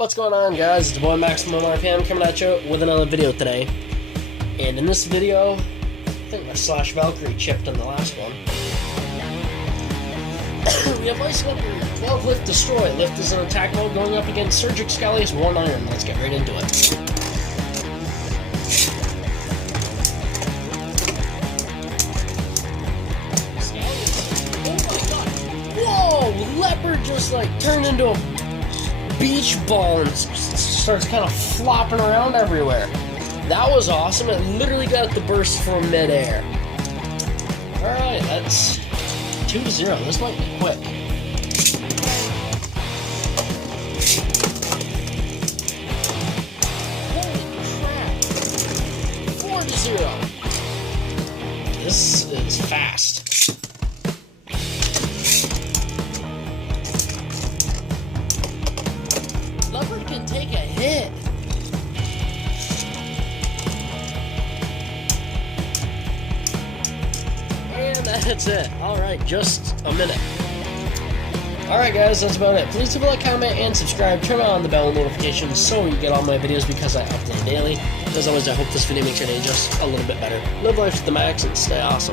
What's going on, guys? It's your boy Maximum RPM coming at you with another video today. And in this video, I think my Slash Valkyrie chipped in the last one. We have Vise leopard 12 lift destroy. Lift is in attack mode going up against Surge xcalius 1 iron. Let's get right into it. Leopard just like turned into a beach ball and starts kind of flopping around everywhere. That was awesome. It literally got the burst from midair. Alright, that's 2-0. This might be quick. Holy crap. 4-0. This is fast. Leopard can take a hit. And that's it. Alright, just a minute. Alright guys, that's about it. Please leave a like, comment, and subscribe. Turn on the bell notifications so you get all my videos because I upload daily. As always, I hope this video makes your day just a little bit better. Live life to the max and stay awesome.